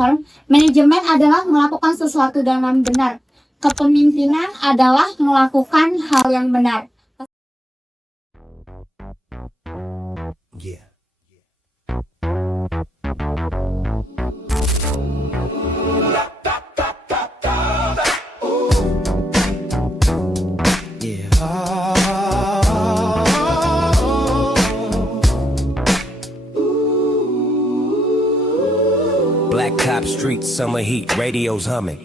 term, manajemen adalah melakukan sesuatu dengan benar. Kepemimpinan adalah melakukan hal yang benar. Yeah. Black Cop Street, summer heat, radio's humming.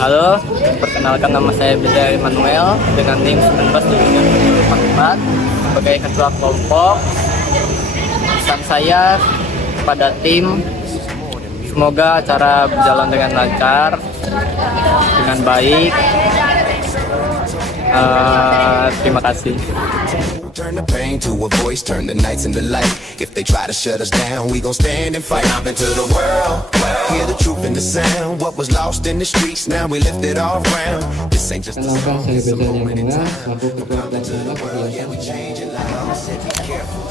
Halo, perkenalkan nama saya Beda Emmanuel dengan NIM 1974 sebagai ketua kelompok. Pesan saya kepada tim, semoga acara berjalan dengan lancar, dengan baik. Terima kasih. Turn the pain to a voice, turn the nights into light. If they try to shut us down, we gon' stand and fight. Out into the world, hear the truth in the sound. What was lost in the streets, now we lift it all around. This ain't just a song, it's a moment in time.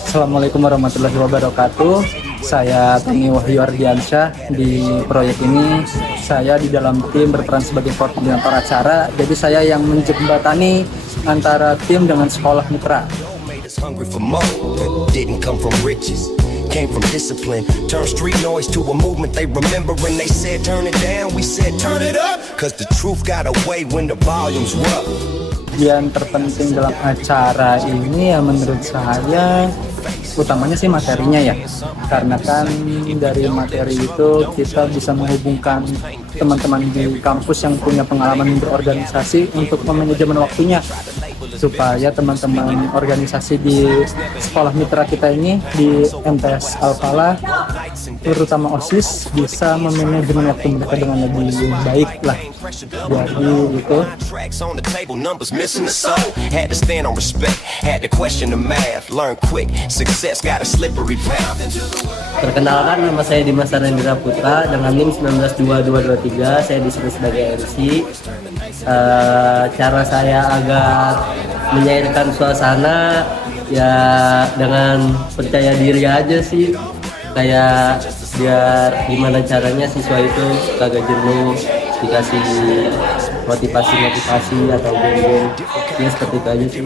Assalamualaikum warahmatullahi wabarakatuh. Saya Tony Wahyu Ardiansyah. Di proyek ini saya di dalam tim berperan sebagai koordinator acara. Jadi saya yang menjembatani antara tim dengan sekolah mitra. Hungry for more, didn't come from riches, came from discipline. Turn street noise to a movement they remember when they said turn it down, we said turn it up. Cause the truth got away when the volumes rough. Yang terpenting dalam acara ini ya menurut saya utamanya sih materinya ya, karena kan dari materi itu kita bisa menghubungkan teman-teman di kampus yang punya pengalaman berorganisasi untuk memanajemen waktunya, supaya teman-teman organisasi di sekolah mitra kita ini di MTS Al-Falah, terutama OSIS, bisa memanajemen waktu mereka dengan lebih baik lah. Jadi itu. Perkenalkan, nama saya Dimas Arendra Putra dengan NIM 192223. Saya disebut sebagai MC. Cara saya agar menyairkan suasana ya dengan percaya diri aja sih, kayak biar gimana caranya siswa itu kagak jenuh, dikasih motivasi atau geng-geng ya, seperti itu aja sih.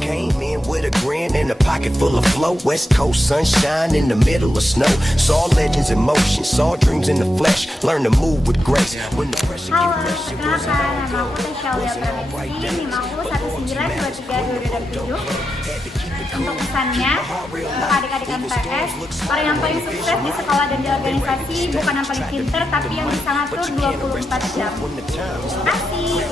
Came in with a grin and a pocket full of flow. West Coast sunshine in the middle of snow. Saw legends in motion, saw dreams in the flesh. Learn to move with grace. When the pressure Halo, perkenalkan, nama aku Tesya Pramesti, NIM aku 19232227. Untuk pesannya, untuk adik-adik MTS, orang yang paling sukses di sekolah dan di organisasi bukan yang paling pinter, tapi yang bisa ngatur 24 jam. Terima kasih.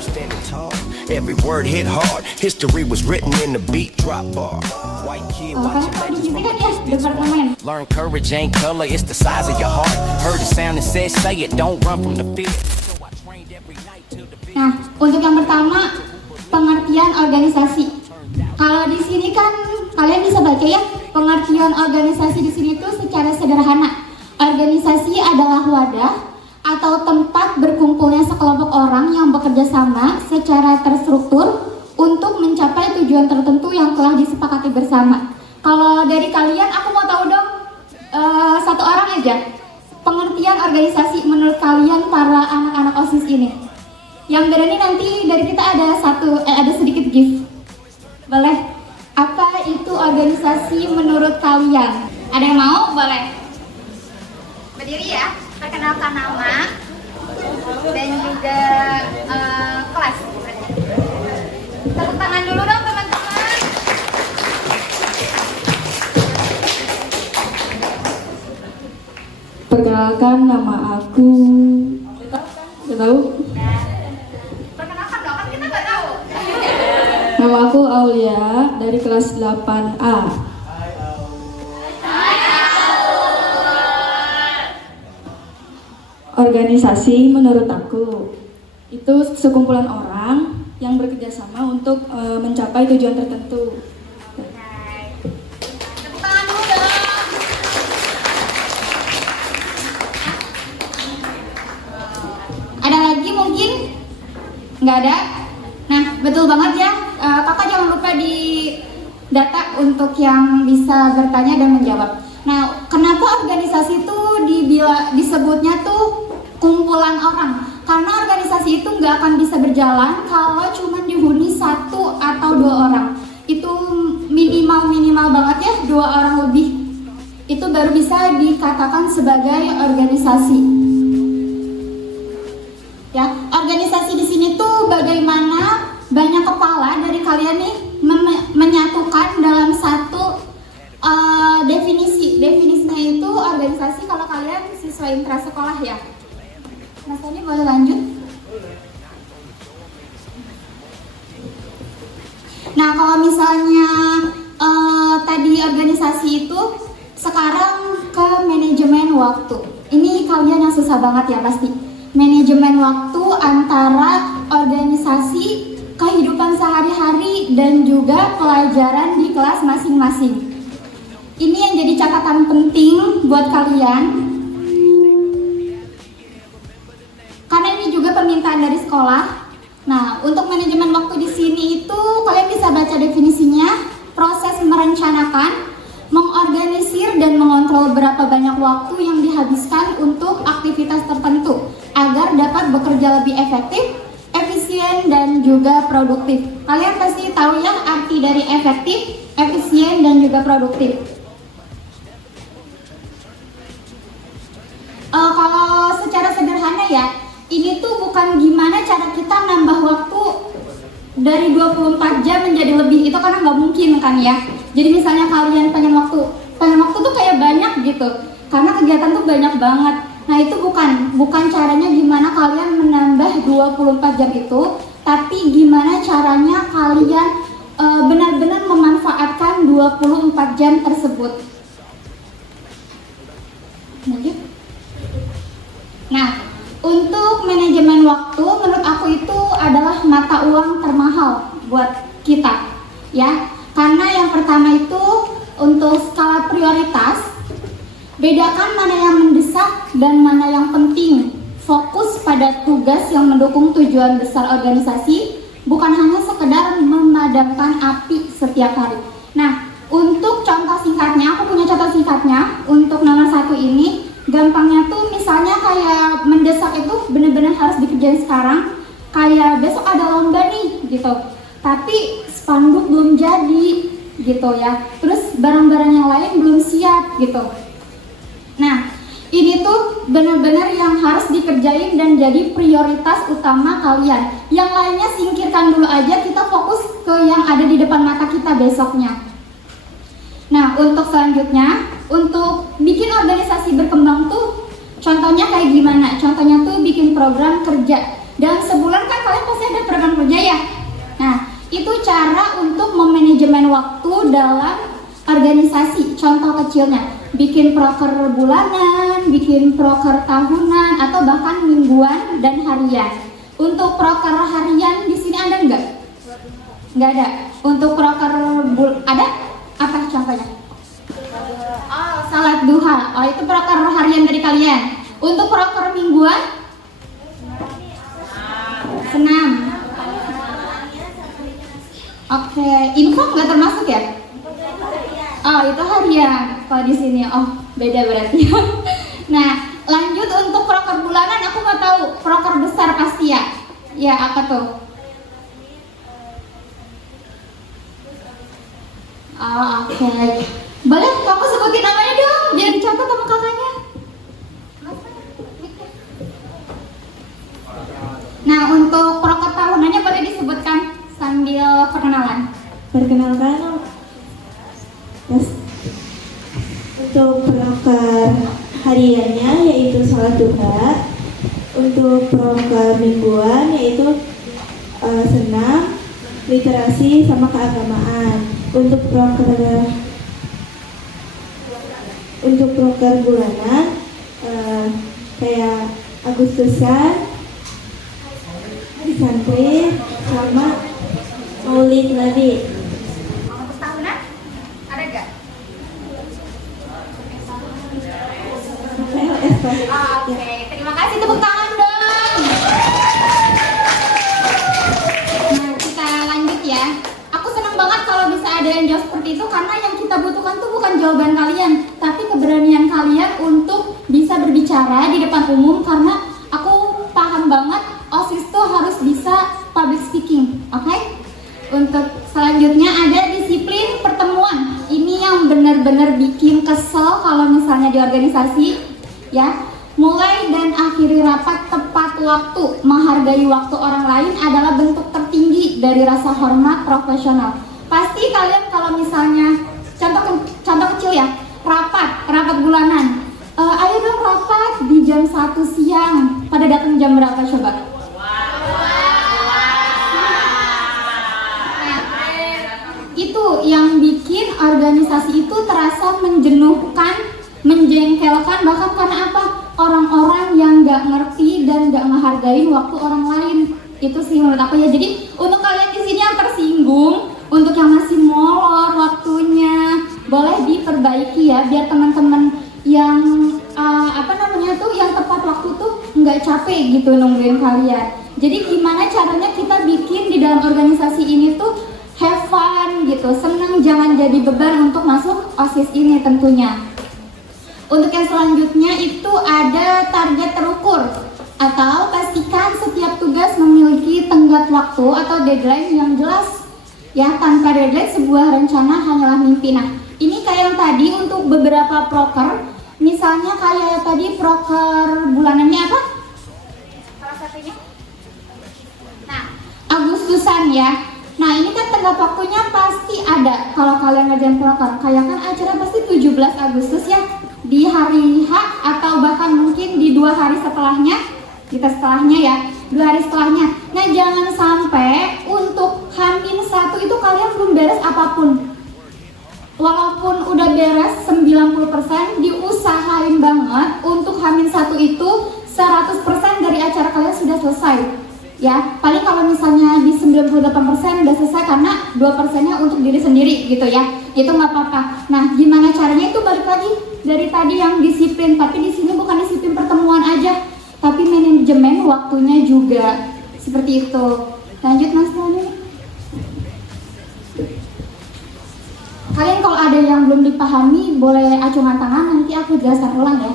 Every word hit hard. History was written in the beat drop bar. White kid watching legends from Departemen. learn courage ain't color, it's the size of your heart. Heard the sound and said say it, don't run from the field. Nah, untuk yang pertama, pengertian organisasi. Kalau di sini kan kalian bisa baca ya, pengertian organisasi di sini tuh secara sederhana. Organisasi adalah wadah atau tempat berkumpulnya sekelompok orang yang bekerja sama secara terstruktur untuk mencapai tujuan tertentu yang telah disepakati bersama. Kalau dari kalian, aku mau tahu dong, satu orang aja, pengertian organisasi menurut kalian para anak-anak OSIS ini. Yang berani nanti dari kita ada sedikit gift. Boleh? Apa itu organisasi menurut kalian? Ada yang mau? Boleh. Berdiri ya, perkenalkan nama dan juga kelas. Tepuk tangan dulu dong teman-teman. Perkenalkan, nama aku. Udah tahu? Perkenalkan dong, kan kita nggak tahu. Nama aku Aulia dari kelas 8A. Organisasi menurut aku itu sekumpulan orang yang bekerja sama untuk mencapai tujuan tertentu. Tepuk tangan dulu dong. Ada lagi mungkin? Nggak ada? Nah, betul banget ya. Kakak jangan lupa di data untuk yang bisa bertanya dan menjawab. Nah, kenapa organisasi itu sekumpulan orang. Karena organisasi itu nggak akan bisa berjalan kalau cuma dihuni 1 atau 2 orang. Itu minimal banget ya, 2 orang lebih. Itu baru bisa dikatakan sebagai organisasi. Ya, organisasi di sini tuh bagaimana banyak kepala dari kalian nih menyatukan dalam satu definisi. Definisinya itu organisasi kalau kalian siswa intrasekolah ya. Mas Tony boleh lanjut? Nah, kalau misalnya tadi organisasi itu, sekarang ke manajemen waktu. Ini kalian yang susah banget ya pasti. Manajemen waktu antara organisasi, kehidupan sehari-hari, dan juga pelajaran di kelas masing-masing. Ini yang jadi catatan penting buat kalian. Karena ini juga permintaan dari sekolah. Nah, untuk manajemen waktu di sini itu kalian bisa baca definisinya, proses merencanakan, mengorganisir dan mengontrol berapa banyak waktu yang dihabiskan untuk aktivitas tertentu agar dapat bekerja lebih efektif, efisien dan juga produktif. Kalian pasti tahu ya arti dari efektif, efisien dan juga produktif. Kalau secara sederhana ya, ini tuh bukan gimana cara kita nambah waktu dari 24 jam menjadi lebih, itu karena nggak mungkin kan ya. Jadi misalnya kalian pengen waktu tuh kayak banyak gitu, karena kegiatan tuh banyak banget. Nah itu bukan caranya gimana kalian menambah 24 jam itu, tapi gimana caranya kalian benar-benar memanfaatkan 24 jam tersebut. Nah, untuk manajemen waktu menurut aku itu adalah mata uang termahal buat kita ya. Karena yang pertama itu untuk skala prioritas, bedakan mana yang mendesak dan mana yang penting. Fokus pada tugas yang mendukung tujuan besar organisasi, bukan hanya sekedar memadamkan api setiap hari. Nah, untuk contoh singkatnya, aku punya contoh singkatnya untuk nomor 1 ini. Gampangnya tuh misalnya kayak mendesak itu benar-benar harus dikerjain sekarang. Kayak besok ada lomba nih gitu, tapi spanduk belum jadi gitu ya. Terus barang-barang yang lain belum siap gitu. Nah, ini tuh benar-benar yang harus dikerjain dan jadi prioritas utama kalian. Yang lainnya singkirkan dulu aja, kita fokus ke yang ada di depan mata kita besoknya. Nah, untuk selanjutnya, untuk bikin organisasi berkembang tuh contohnya kayak gimana? Contohnya tuh bikin program kerja. Dalam sebulan kan kalian pasti ada program kerja ya. Nah, itu cara untuk memanajemen waktu dalam organisasi. Contoh kecilnya, bikin proker bulanan, bikin proker tahunan, atau bahkan mingguan dan harian. Untuk proker harian di sini ada nggak? Nggak ada. Untuk proker ada? Apa contohnya? Oh, salat duha. Oh, itu proker harian dari kalian. Untuk proker mingguan? Senam. Oke, info nggak termasuk ya? Oh, itu harian. Kalau di sini, oh beda berarti. Nah, lanjut untuk proker bulanan, aku mau tahu proker besar pasti ya. Ya, apa tuh? Oh, oke. Boleh kamu sebutin namanya dong, biar dicatat sama kakaknya. Nah, untuk proker tahunannya boleh disebutkan sambil perkenalan. Perkenalkan, untuk proker hariannya yaitu salat duha, untuk proker mingguan yaitu senam, literasi sama keagamaan. Untuk proker bulanan kayak Agustusan, santri sama Maulid Nabi. Untuk tahunan ada nggak? Oke, terima kasih, tepuk tangan dong. Nah, kita lanjut ya. Aku senang banget kalau bisa ada yang jawab seperti itu, karena yang kita butuhkan tuh bukan jawaban kalian, tapi keberanian kalian untuk bisa berbicara di depan umum. Karena aku organisasi ya. Mulai dan akhiri rapat tepat waktu, menghargai waktu orang lain adalah bentuk tertinggi dari rasa hormat profesional. Pasti kalian kalau misalnya contoh kecil ya, rapat bulanan. Ayo dong rapat di jam 1 siang. Pada datang jam berapa coba? Nah, itu yang bikin organisasi itu terasa menjenuhkan, menjengkelkan, bahkan karena apa? Orang-orang yang nggak ngerti dan nggak ngehargain waktu orang lain. Itu sih menurut aku ya. Jadi untuk kalian di sini yang tersinggung, untuk yang masih molor waktunya, boleh diperbaiki ya, biar teman-teman yang yang tepat waktu tuh nggak capek gitu nungguin kalian. Jadi gimana caranya kita bikin di dalam organisasi ini tuh have fun gitu, seneng, jangan jadi beban untuk masuk OSIS ini tentunya. Untuk yang selanjutnya itu ada target terukur, atau pastikan setiap tugas memiliki tenggat waktu atau deadline yang jelas. Ya, tanpa deadline sebuah rencana hanyalah mimpi. Nah, ini kayak yang tadi untuk beberapa proker, misalnya kayak tadi proker bulanannya apa? Salah satunya? Nah, Agustusan ya. Nah, ini kan tenggat waktunya pasti ada kalau kalian ngerjain proker. Kayak kan acara pasti 17 Agustus ya. Di hari H atau bahkan mungkin di 2 hari setelahnya, kita setelahnya ya, 2 hari setelahnya. Nah, jangan sampai untuk H-1 itu kalian belum beres apapun. Walaupun udah beres 90%, diusahain banget untuk H-1 itu 100% dari acara kalian sudah selesai. Ya, paling kalau misalnya di 98% udah selesai karena 2%-nya untuk diri sendiri gitu ya. Itu nggak apa-apa. Nah, gimana caranya itu balik lagi dari tadi yang disiplin, tapi di sini bukan disiplin pertemuan aja, tapi manajemen waktunya juga. Seperti itu. Lanjut Mas Rani. Kalian kalau ada yang belum dipahami boleh acungan tangan, nanti aku jelaskan ulang ya.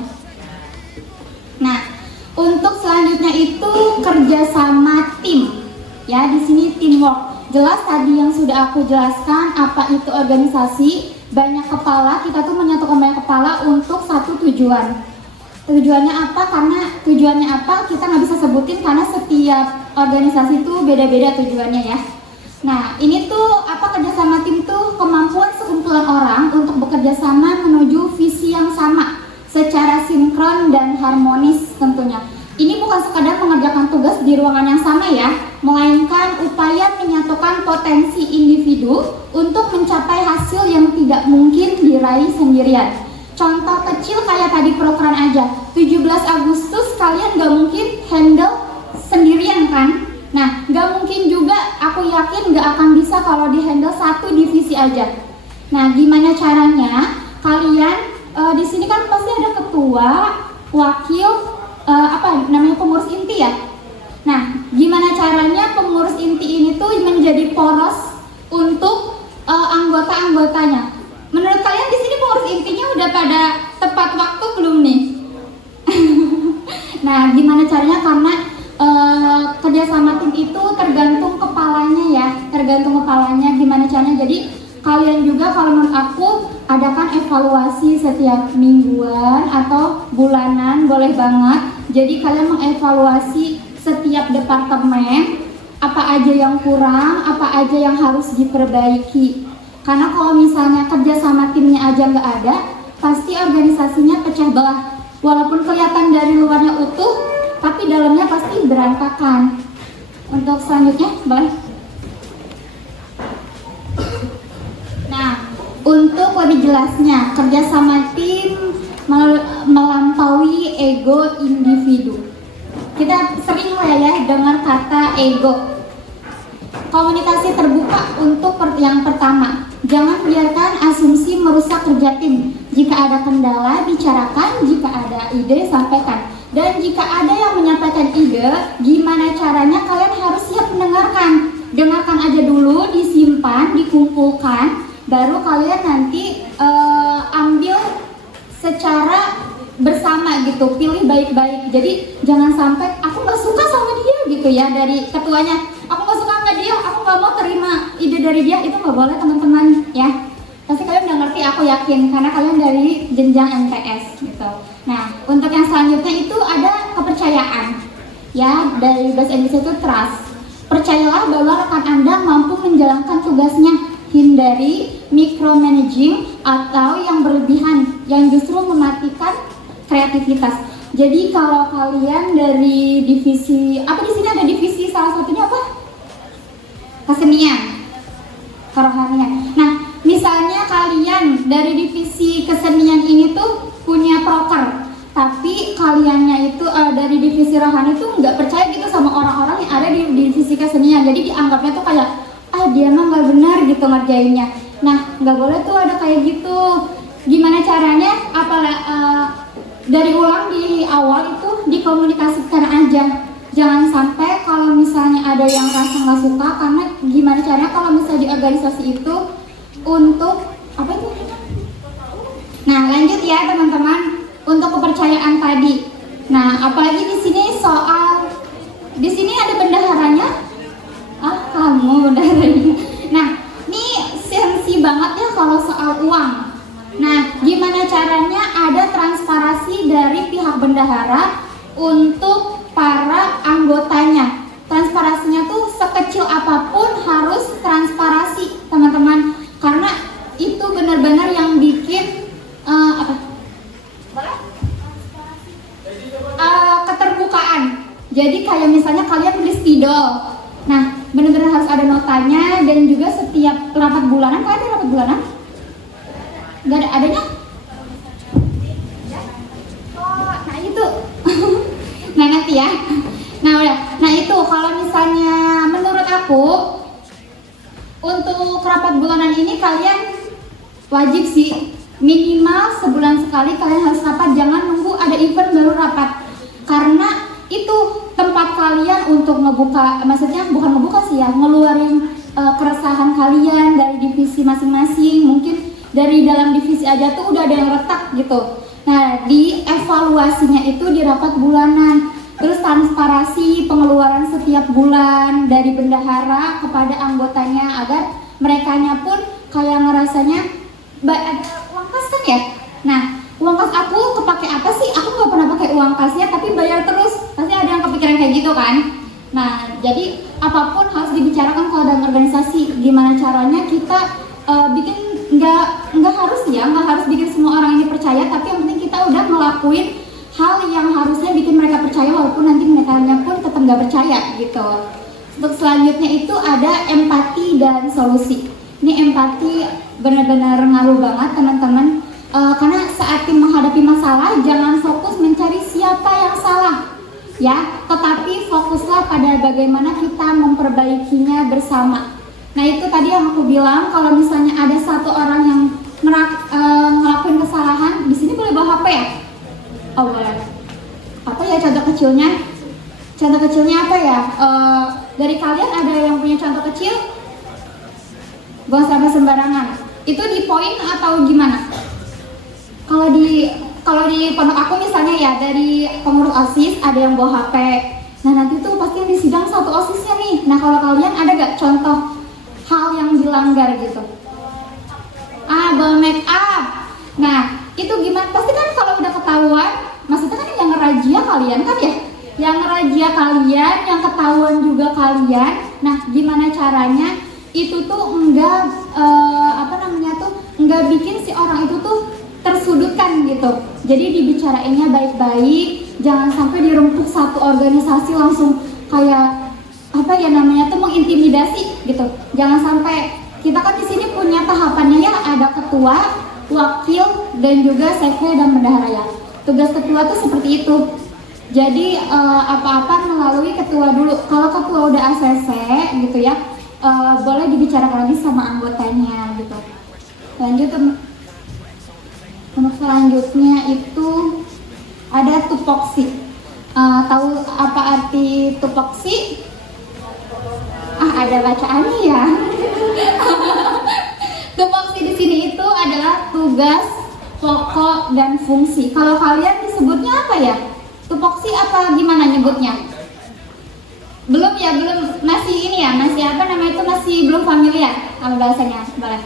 Nah, untuk selanjutnya itu kerjasama tim. Ya, di sini teamwork. Jelas tadi yang sudah aku jelaskan apa itu organisasi. Banyak kepala, kita tuh menyatukan banyak kepala untuk satu tujuan. Tujuannya apa? Karena tujuannya apa kita nggak bisa sebutin karena setiap organisasi itu beda-beda tujuannya ya. Nah, ini tuh apa kerjasama tim tuh kemampuan sekumpulan orang untuk bekerja sama menuju visi yang sama secara sinkron dan harmonis tentunya. Ini bukan sekadar mengerjakan tugas di ruangan yang sama ya, melainkan upaya menyatukan potensi individu untuk mencapai hasil yang tidak mungkin diraih sendirian. Contoh kecil kayak tadi program aja, 17 Agustus kalian gak mungkin handle sendirian kan? Nah, gak mungkin juga, aku yakin gak akan bisa kalau di handle satu divisi aja. Nah, gimana caranya? Kalian di sini kan pasti ada ketua, wakil, pengurus inti ya. Nah, gimana caranya pengurus inti ini tuh menjadi poros untuk anggota-anggotanya? Menurut kalian di sini pengurus intinya udah pada tepat waktu belum nih? Nah, gimana caranya? Karena kerjasama tim itu tergantung kepalanya ya, tergantung kepalanya gimana caranya. Jadi kalian juga kalau menurut aku adakan evaluasi setiap mingguan atau bulanan, boleh banget. Jadi kalian mengevaluasi setiap departemen apa aja yang kurang, apa aja yang harus diperbaiki. Karena kalau misalnya kerja sama timnya aja nggak ada, pasti organisasinya pecah belah. Walaupun kelihatan dari luarnya utuh, tapi dalamnya pasti berantakan. Untuk selanjutnya, boleh. Nah, untuk lebih jelasnya, kerjasama tim melampaui ego individu. Kita sering lah ya dengar kata ego. Komunikasi terbuka untuk yang pertama. Jangan biarkan asumsi merusak kerja tim. Jika ada kendala, bicarakan. Jika ada ide, sampaikan. Dan jika ada yang menyampaikan ide, gimana caranya kalian harus siap mendengarkan. Dengarkan aja dulu, disimpan, dikumpulkan. Baru kalian nanti ambil secara bersama gitu, pilih baik-baik. Jadi jangan sampai aku nggak suka sama dia gitu ya dari ketuanya, aku nggak suka sama dia, aku nggak mau terima ide dari dia. Itu nggak boleh teman-teman ya. Pasti kalian udah ngerti, aku yakin, karena kalian dari jenjang MTS gitu. Nah, untuk yang selanjutnya itu ada kepercayaan. Ya, dari bahasa Inggris itu trust. Percayalah bahwa rekan Anda mampu menjalankan tugasnya. Hindari micromanaging atau yang berlebihan yang justru mematikan kreativitas. Jadi kalau kalian dari divisi apa di sini ada divisi salah satunya apa? Kesenian, kerohanian. Nah, misalnya kalian dari divisi kesenian ini tuh punya proker, tapi kaliannya itu dari divisi rohani tuh nggak percaya gitu sama orang-orang yang ada di divisi kesenian. Jadi dianggapnya tuh kayak dia mah nggak benar gitu ngerjainnya. Nah, nggak boleh tuh ada kayak gitu. Gimana caranya? Dari ulang di awal itu dikomunikasikan aja. Jangan sampai kalau misalnya ada yang rasa nggak suka, karena gimana caranya kalau misalnya di organisasi itu untuk apa itu? Nah, lanjut ya teman-teman untuk kepercayaan tadi. Nah, apalagi di sini ada bendaharanya. Kamu bendaharanya. Nah, ini sensi banget ya kalau soal uang. Nah, gimana caranya ada transparansi dari pihak bendahara untuk para anggotanya. Transparansinya tuh sekecil apapun harus transparansi, teman-teman. Karena itu benar-benar yang bikin keterbukaan. Jadi kayak misalnya kalian beli spidol. Nah, benar-benar harus ada notanya dan juga setiap rapat bulanan. Kalian ada rapat bulanan? Gak ada adanya? Nah itu. Nah nanti ya. Nah udah. Nah itu kalau misalnya menurut aku untuk rapat bulanan ini kalian wajib sih minimal sebulan sekali kalian harus rapat. Jangan nunggu ada event baru rapat. Karena itu tempat kalian untuk ngebuka, maksudnya bukan ngebuka sih ya, ngeluarin keresahan kalian dari divisi masing-masing. Mungkin dari dalam divisi aja tuh udah ada yang retak gitu. Nah, di evaluasinya itu di rapat bulanan. Terus transparansi pengeluaran setiap bulan dari bendahara kepada anggotanya agar merekanya pun kayak ngerasanya ada uang kas kan ya. Nah, uang kas aku kepake apa sih? Aku nggak pernah pakai uang kasnya tapi bayar terus. Pasti ada yang kepikiran kayak gitu kan. Nah, jadi apapun harus dibicarakan kalau dalam organisasi. Gimana caranya kita bikin nggak harus bikin semua orang ini percaya, tapi yang penting kita udah ngelakuin hal yang harusnya bikin mereka percaya walaupun nanti mereka pun tetap nggak percaya gitu. Untuk selanjutnya itu ada empati dan solusi. Ini empati benar-benar ngaruh banget teman-teman. Karena saat tim menghadapi masalah jangan fokus mencari siapa yang salah ya, tetapi fokuslah pada bagaimana kita memperbaikinya bersama. Nah itu tadi yang aku bilang, kalau misalnya ada satu orang yang ngelakuin kesalahan, di sini boleh bawa HP ya? Oh boleh. Apa ya contoh kecilnya? Contoh kecilnya apa ya? Dari kalian ada yang punya contoh kecil? Buang sampah sembarangan. Itu di poin atau gimana? Kalau di pondok aku misalnya ya, dari pengurus OSIS ada yang bawa HP. Nah nanti tuh pasti yang di sidang satu OSISnya nih. Nah kalau kalian ada gak contoh hal yang dilanggar gitu? Bawa make up. Nah itu gimana? Pasti kan kalau udah ketahuan, maksudnya kan yang ngerajia kalian kan ya? Yang ngerajia kalian, yang ketahuan juga kalian. Nah gimana caranya itu tuh enggak enggak bikin si orang itu tuh tersudutkan gitu. Jadi dibicarainnya baik-baik, jangan sampai dirempuk satu organisasi langsung kayak tuh mengintimidasi gitu. Jangan sampai, kita kan di sini punya tahapannya ya, ada ketua, wakil, dan juga sekre dan bendahara ya. Tugas ketua tuh seperti itu. Jadi apa-apa melalui ketua dulu. Kalau ketua udah ACC gitu ya, boleh dibicarakan lagi sama anggotanya gitu. Lanjut untuk selanjutnya itu ada tupoksi. Tahu apa arti tupoksi? Ada bacaannya ya. Tupoksi di sini itu adalah tugas, pokok, dan fungsi. Kalau kalian disebutnya apa ya? Tupoksi apa gimana nyebutnya? Belum masih ini ya, masih belum familiar kalau bahasanya. Boleh.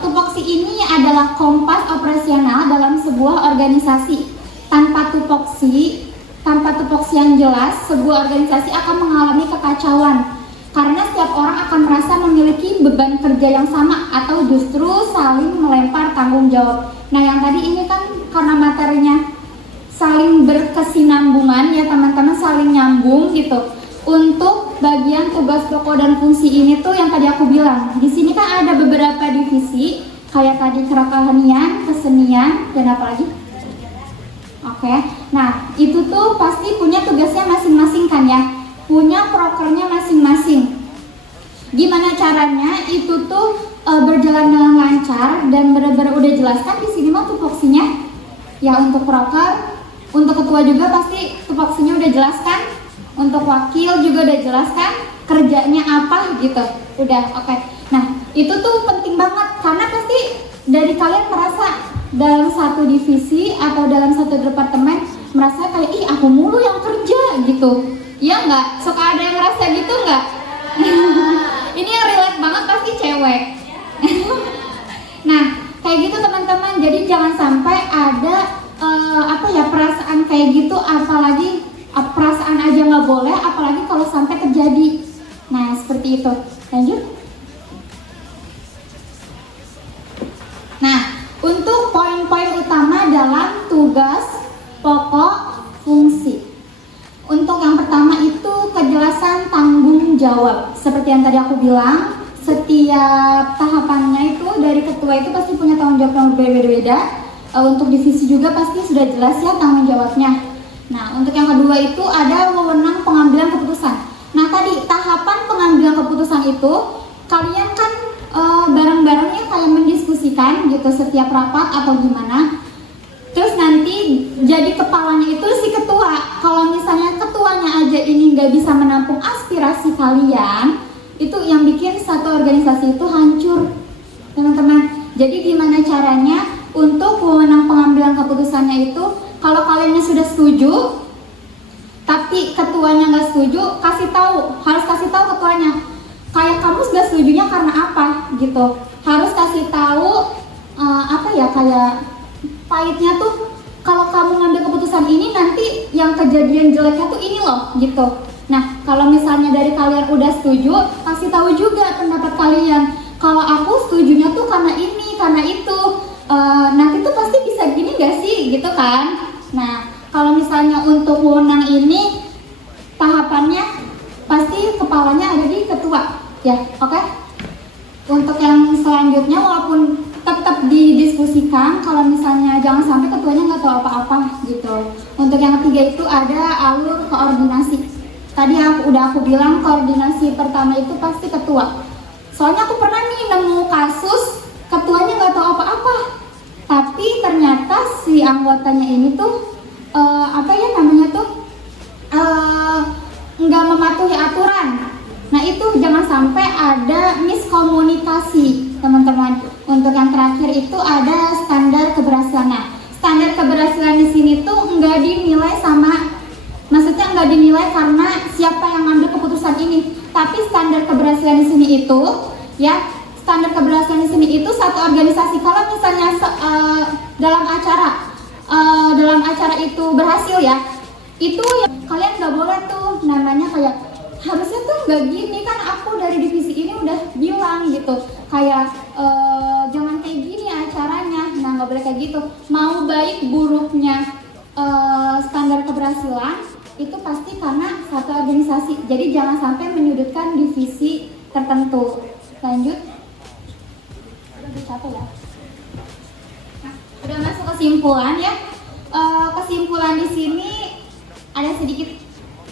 Tupoksi ini adalah kompas operasional dalam sebuah organisasi. tanpa tupoksi yang jelas, sebuah organisasi akan mengalami kekacauan. Karena setiap orang akan merasa memiliki beban kerja yang sama atau justru saling melempar tanggung jawab. Nah, yang tadi ini kan karena materinya saling berkesinambungan ya teman-teman, saling nyambung gitu. Untuk bagian tugas pokok dan fungsi ini tuh yang tadi aku bilang. Di sini kan ada beberapa divisi kayak tadi kerohanian, kesenian, dan apa lagi? Oke. Nah, itu tuh pasti punya tugasnya masing-masing kan ya. Punya prokernya masing-masing. Gimana caranya itu tuh berjalan dengan lancar dan benar-benar udah jelaskan di sini mah tupoksinya. Ya untuk proker, untuk ketua juga pasti tupoksinya udah jelaskan. Untuk wakil juga udah jelaskan kerjanya apa gitu. Udah oke. Nah, itu tuh penting banget karena pasti dari kalian merasa dalam satu divisi atau dalam satu departemen merasa kayak ih aku mulu yang kerja gitu. Iya nggak? Suka ada yang ngerasa gitu nggak? Ini yang relate banget pasti cewek. Nah, kayak gitu teman-teman. Jadi jangan sampai ada perasaan kayak gitu, apalagi perasaan aja nggak boleh, apalagi kalau sampai terjadi. Nah, seperti itu. Lanjut. Nah, untuk poin-poin utama dalam tugas pokok fungsi. Untuk yang pertama itu kejelasan tanggung jawab. Seperti yang tadi aku bilang, setiap tahapannya itu dari ketua itu pasti punya tanggung jawab yang berbeda-beda. Untuk divisi juga pasti sudah jelas ya tanggung jawabnya. Nah, untuk yang kedua itu ada wewenang pengambilan keputusan. Nah, tadi tahapan pengambilan keputusan itu kalian kan bareng-bareng ya kayak mendiskusikan gitu setiap rapat atau gimana. Terus nanti jadi kepalanya itu si ketua. Kalau misalnya ketuanya aja ini nggak bisa menampung aspirasi kalian, itu yang bikin satu organisasi itu hancur, teman-teman. Jadi gimana caranya untuk wewenang pengambilan keputusannya itu, kalau kalian sudah setuju, tapi ketuanya nggak setuju, harus kasih tahu ketuanya. Kayak kamu sudah setujunya karena apa gitu. Harus kasih tahu kayak pahitnya tuh kalau kamu ngambil keputusan ini nanti yang kejadian jeleknya tuh ini loh gitu. Nah, kalau misalnya dari kalian udah setuju, kasih tahu juga pendapat kalian. Kalau aku setujunya tuh karena ini, karena itu. Nanti tuh pasti bisa gini gak sih gitu kan. Nah, kalau misalnya untuk wewenang ini tahapannya pasti kepalanya ada di ketua ya, oke? Untuk yang selanjutnya walaupun tetap didiskusikan, kalau misalnya jangan sampai ketuanya nggak tahu apa-apa gitu. Untuk yang ketiga itu ada alur koordinasi. Tadi aku bilang koordinasi pertama itu pasti ketua. Soalnya aku pernah nih nemu kasus ketuanya nggak tahu apa-apa, tapi ternyata si anggotanya ini tuh nggak mematuhi aturan. Nah, itu jangan sampai ada miskomunikasi, teman-teman. Untuk yang terakhir itu ada standar keberhasilan. Nah, standar keberhasilan di sini tuh nggak dinilai karena siapa yang ngambil keputusan ini, tapi standar keberhasilan di sini itu ya. Standar keberhasilan di sini itu satu organisasi kalau misalnya dalam acara itu berhasil ya, itu ya, kalian nggak boleh tuh namanya kayak harusnya tuh nggak gini kan, aku dari divisi ini udah bilang gitu kayak jangan kayak gini acaranya. Nah, nggak boleh kayak gitu. Mau baik buruknya standar keberhasilan itu pasti karena satu organisasi, jadi jangan sampai menyudutkan divisi tertentu. Lanjut. Capek ya. Nah, udah masuk kesimpulan ya. Kesimpulan di sini ada sedikit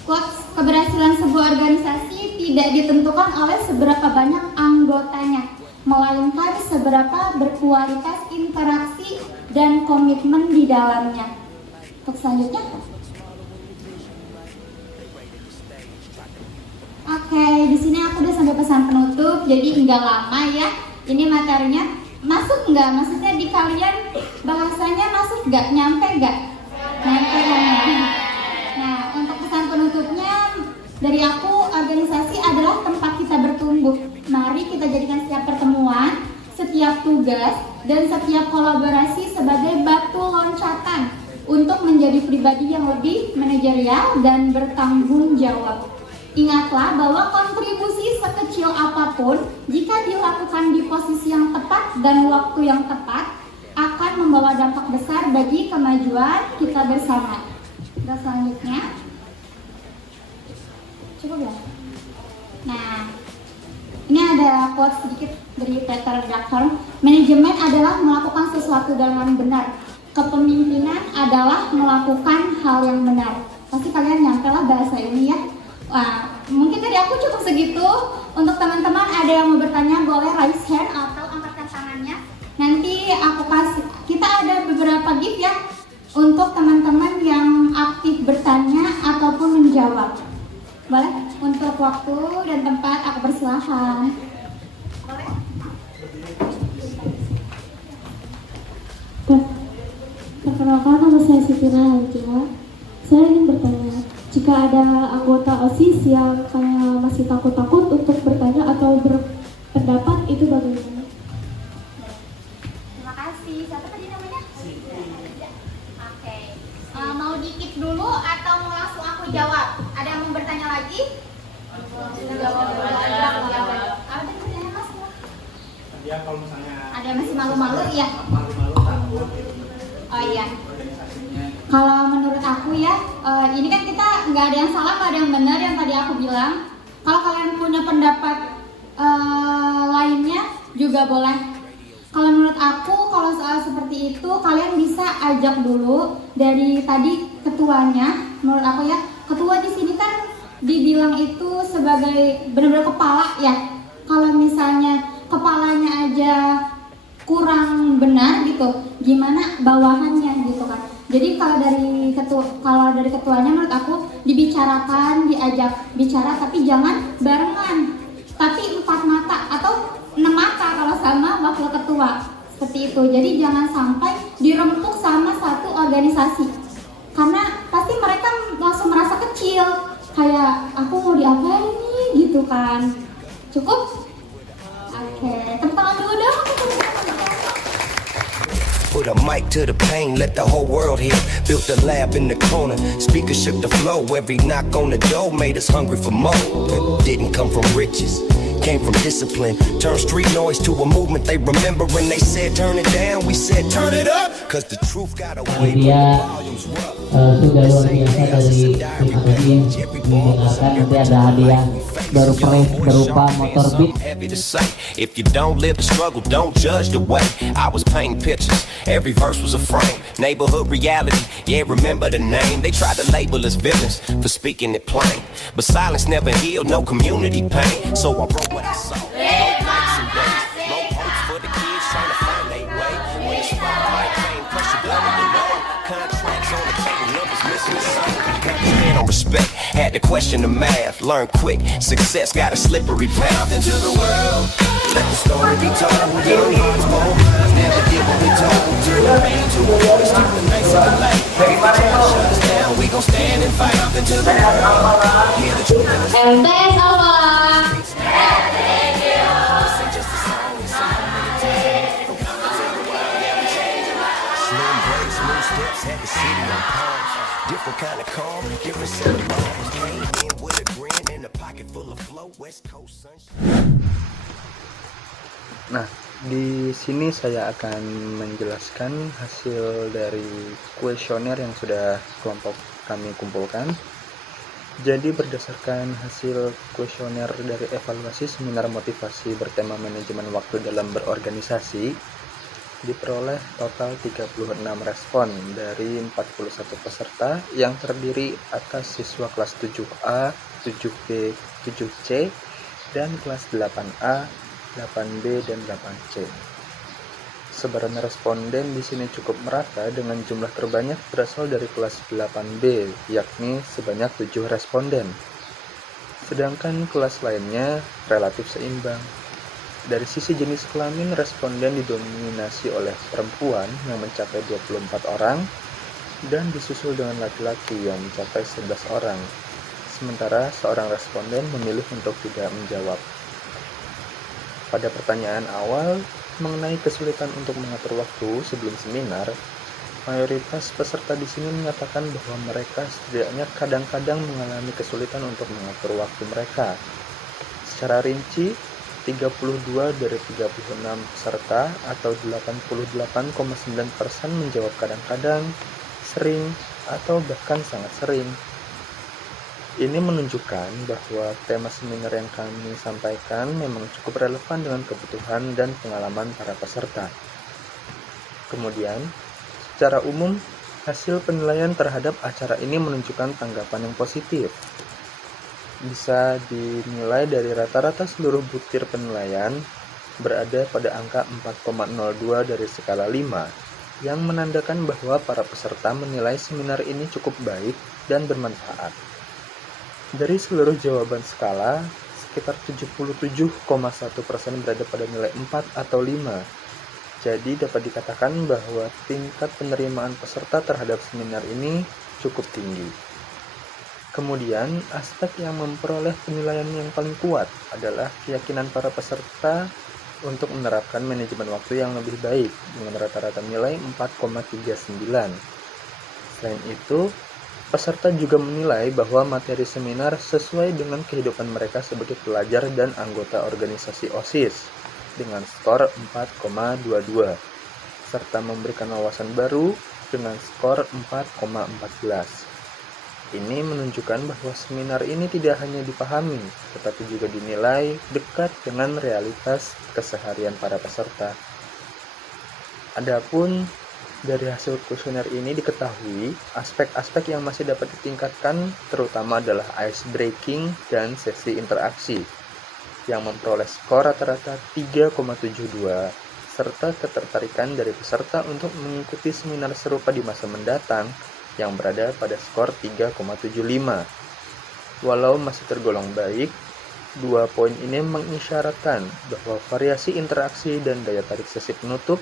quotes. Keberhasilan sebuah organisasi tidak ditentukan oleh seberapa banyak anggotanya, melainkan seberapa berkualitas interaksi dan komitmen di dalamnya. Untuk selanjutnya. Oke, di sini aku udah sampai pesan penutup, jadi nggak lama ya. Ini materinya masuk nggak? Maksudnya di kalian bahasanya masuk nggak? Nyampe nggak? Nyampe kan? Nah, untuk pesan penutupnya dari aku, organisasi adalah tempat kita bertumbuh. Mari kita jadikan setiap pertemuan, setiap tugas, dan setiap kolaborasi sebagai batu loncatan untuk menjadi pribadi yang lebih manajerial dan bertanggung jawab. Ingatlah bahwa kontribusi sekecil apapun jika dilakukan di posisi yang tepat dan waktu yang tepat akan membawa dampak besar bagi kemajuan kita bersama. Dan selanjutnya, cukup ya. Nah, ini ada quote sedikit dari Peter Drucker. Manajemen adalah melakukan sesuatu dengan benar. Kepemimpinan adalah melakukan hal yang benar. Pasti kalian nyampe lah bahasa ini ya. Wah, mungkin dari aku cukup segitu. Untuk teman-teman ada yang mau bertanya boleh raise hand atau angkatkan tangannya. Nanti aku kasih. Kita ada beberapa gift ya untuk teman-teman yang aktif bertanya ataupun menjawab. Boleh? Untuk waktu dan tempat aku persilahkan. Boleh? Perkenalkan, nama saya Siti Raja. Saya ingin bertanya, jika ada anggota OSIS yang kayak masih takut-takut untuk bertanya atau berpendapat, itu bagaimana? Terima kasih. Siapa tadi namanya? Oke. Mau dikit dulu atau mau langsung aku jawab? Ada yang mau bertanya lagi? Jawab. Ada yang bertanya mas? Ya kalau misalnya Ada yang masih malu-malu ya? malu-malu takut Oh iya. organisasinya. Kalau menurut aku ya, ini kan kita nggak ada yang salah, nggak ada yang benar yang tadi aku bilang. Kalau kalian punya pendapat lainnya juga boleh. Kalau menurut aku, kalau soal seperti itu, kalian bisa ajak dulu dari tadi ketuanya. Menurut aku ya, ketua di sini kan dibilang itu sebagai benar-benar kepala ya. Kalau misalnya kepalanya aja kurang benar gitu, gimana bawahannya gitu kan. Jadi kalau dari ketuanya menurut aku dibicarakan, diajak bicara, tapi jangan barengan, tapi 4 mata atau 6 mata kalau sama wakil ketua, seperti itu. Jadi jangan sampai dirempuk sama satu organisasi, karena pasti mereka langsung merasa kecil, kayak aku mau diapain nih gitu kan. Cukup? Oke, tepuk tangan dulu dong. Put a mic to the pane, let the whole world hear. Built a lab in the corner, speakers shook the flow. Every knock on the door made us hungry for more. Didn't come from riches, came from discipline. Turn street noise to a movement they remember when they said turn it down, we said turn it up. Cause the truth got away. Dia sudah luar biasa dari tim tadi mendengarkan. Nanti ada hadiah baru berupa motor Beat. Heavy to say, if you don't live the struggle, don't judge the way. I was painting pictures, every verse was a frame. Neighborhood reality, yeah, remember the name. They tried to label us villains for speaking it plain, but silence never healed, no community pain. So I wrote what I saw. Wrote nights and days, wrote hopes for the kids trying to find their way. When the spotlight came, pressure double the load. Contracts on the table, numbers missing the soul. Had to stand on respect, had to question the math. Learn quick, success got a slippery path. Into the world, let the story be told. Young hearts, bold minds, never give what we told. Turn the pain to a voice, turn the nights into light. If they try to shut us down, we gon' stand and fight. Into the world, hear the truth in the MTS apa? Slim braids, smooth steps, had the city on pause. Different kind of calm, different set of moms. Came in with a grin and a pocket full of flow. West Coast sunshine. Nah, di sini saya akan menjelaskan hasil dari kuesioner yang sudah kelompok kami kumpulkan. Jadi berdasarkan hasil kuesioner dari evaluasi seminar motivasi bertema manajemen waktu dalam berorganisasi, diperoleh total 36 respon dari 41 peserta yang terdiri atas siswa kelas 7A, 7B, 7C, dan kelas 8A, 8B, dan 8C. Sebaran responden di sini cukup merata dengan jumlah terbanyak berasal dari kelas 8B, yakni sebanyak 7 responden. Sedangkan kelas lainnya relatif seimbang. Dari sisi jenis kelamin, responden didominasi oleh perempuan yang mencapai 24 orang dan disusul dengan laki-laki yang mencapai 11 orang. Sementara seorang responden memilih untuk tidak menjawab. Pada pertanyaan awal mengenai kesulitan untuk mengatur waktu sebelum seminar, Mayoritas peserta di sini menyatakan bahwa mereka setidaknya kadang-kadang mengalami kesulitan untuk mengatur waktu mereka. Secara rinci, 32 dari 36 peserta atau 88,9% menjawab kadang-kadang, sering, atau bahkan sangat sering. Ini menunjukkan bahwa tema seminar yang kami sampaikan memang cukup relevan dengan kebutuhan dan pengalaman para peserta. Kemudian, secara umum, hasil penilaian terhadap acara ini menunjukkan tanggapan yang positif. Bisa dinilai dari rata-rata seluruh butir penilaian berada pada angka 4,02 dari skala 5, yang menandakan bahwa para peserta menilai seminar ini cukup baik dan bermanfaat. Dari seluruh jawaban skala, sekitar 77,1% berada pada nilai 4 atau 5. Jadi dapat dikatakan bahwa tingkat penerimaan peserta terhadap seminar ini cukup tinggi. Kemudian, aspek yang memperoleh penilaian yang paling kuat adalah keyakinan para peserta untuk menerapkan manajemen waktu yang lebih baik dengan rata-rata nilai 4,39. Selain itu, peserta juga menilai bahwa materi seminar sesuai dengan kehidupan mereka sebagai pelajar dan anggota organisasi OSIS dengan skor 4,22, serta memberikan wawasan baru dengan skor 4,14. Ini menunjukkan bahwa seminar ini tidak hanya dipahami, tetapi juga dinilai dekat dengan realitas keseharian para peserta. Adapun dari hasil kuesioner ini diketahui, aspek-aspek yang masih dapat ditingkatkan terutama adalah ice breaking dan sesi interaksi, yang memperoleh skor rata-rata 3,72, serta ketertarikan dari peserta untuk mengikuti seminar serupa di masa mendatang yang berada pada skor 3,75. Walau masih tergolong baik, 2 poin ini mengisyaratkan bahwa variasi interaksi dan daya tarik sesi penutup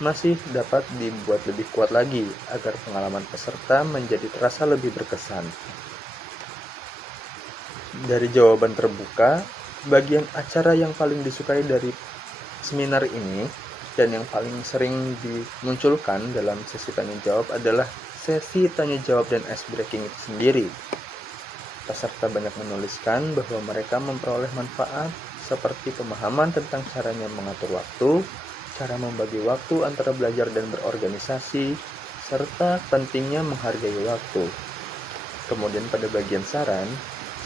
masih dapat dibuat lebih kuat lagi agar pengalaman peserta menjadi terasa lebih berkesan. Dari jawaban terbuka, bagian acara yang paling disukai dari seminar ini dan yang paling sering dimunculkan dalam sesi tanya jawab adalah sesi tanya jawab dan ice breaking itu sendiri. Peserta banyak menuliskan bahwa mereka memperoleh manfaat seperti pemahaman tentang caranya mengatur waktu, cara membagi waktu antara belajar dan berorganisasi, serta pentingnya menghargai waktu. Kemudian pada bagian saran,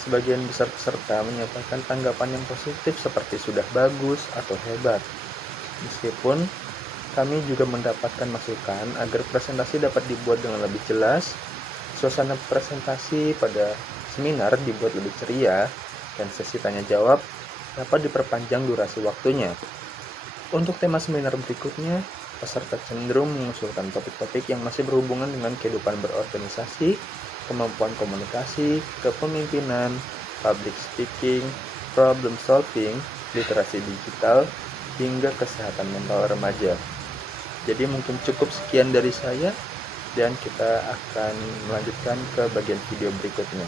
sebagian besar peserta menyampaikan tanggapan yang positif seperti sudah bagus atau hebat. Meskipun kami juga mendapatkan masukan agar presentasi dapat dibuat dengan lebih jelas, suasana presentasi pada seminar dibuat lebih ceria, dan sesi tanya jawab dapat diperpanjang durasi waktunya. Untuk tema seminar berikutnya, peserta cenderung mengusulkan topik-topik yang masih berhubungan dengan kehidupan berorganisasi, kemampuan komunikasi, kepemimpinan, public speaking, problem solving, literasi digital, hingga kesehatan mental remaja. Jadi mungkin cukup sekian dari saya, dan kita akan melanjutkan ke bagian video berikutnya.